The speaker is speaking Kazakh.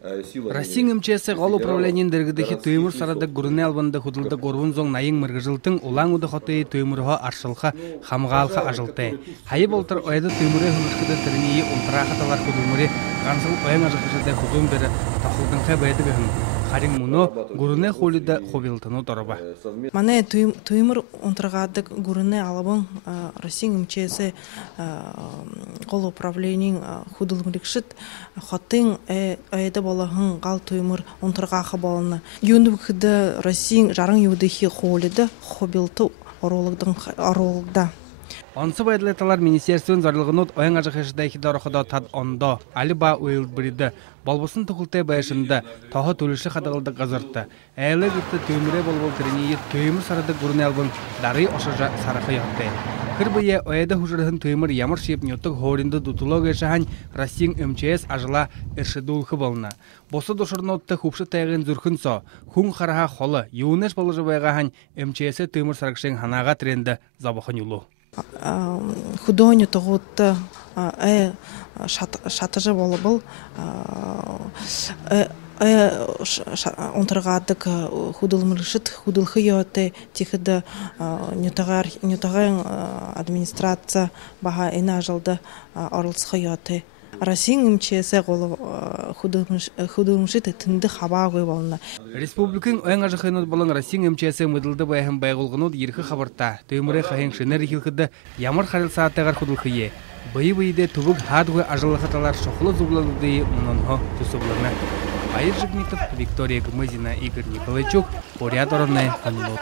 Россия МЧС гол управлениен дергедехи төймүр сарада гүрүнэ албанда худулда горбун зоң найың мыргыжылтың улаң уды хоты төймүрхо аршылха хамгаалха ажылты. Хайы болтыр ойда төймүрэ хымышкыда тирнии унтрахаталар худумури гансыл ояң ажыкышыда худум бері тахылдың хэ байдыгын. Харин муно гүрүнэ холида хобилтыну дороба. Мане төймүр унтрагадык гүрүнэ алабын Россия МЧС гол управлениен худулмурикшит хотын ойда балахын гал төймүр унтрагахы балына. Юндукда Россия жарың юдыхи холида хобилты орологда. Онсы байдлеталар министерствен зарлығынут ояң ажықышыдайки дорохыда тад ондо, алиба уйлбриді, болбосын тұқылтай байшында, тоғы төліші қадығылды ғазыртты. Әйлі күтті төймірі болбол тірінейі төймір сарады ғұрын әлбін дары ошыжа сарықы яқты. Кірбіе ойады хұжырығын төймір ямыр шиеп нөттік хоринді дутулог ешіған Россия МЧС ажыла иршидулқы болына. Босы дұшырнотты хупшы тайғын зүрхін со, хуң қараға қолы, юнеш болыжы байғахан МЧС төймір сарықшың ханаға тренді забықын юлу. Худоню тогутта шатыжы болыбыл онтыргадык худылмырышыт худылхы йоты тихида нютаган администрация баха ина жылды орылсхы йоты. Россия МЧС голы худылмышыт тынды хабагы болна. Республикин ояң ажықынут болын Россия МЧС мұдылды байхын байгылғынут ерхі хабарта. Төймірі қайын шынер хилхыды ямар харил сааттағар худылхые. Бый-быйде түбік хадғы ажылықаталар шоқылы зублануды мұнынғы түсібліні. Айыр Жигнитов, Виктория Гмызина, Игорь Николайчук, Поряд Оронай, Ханилот.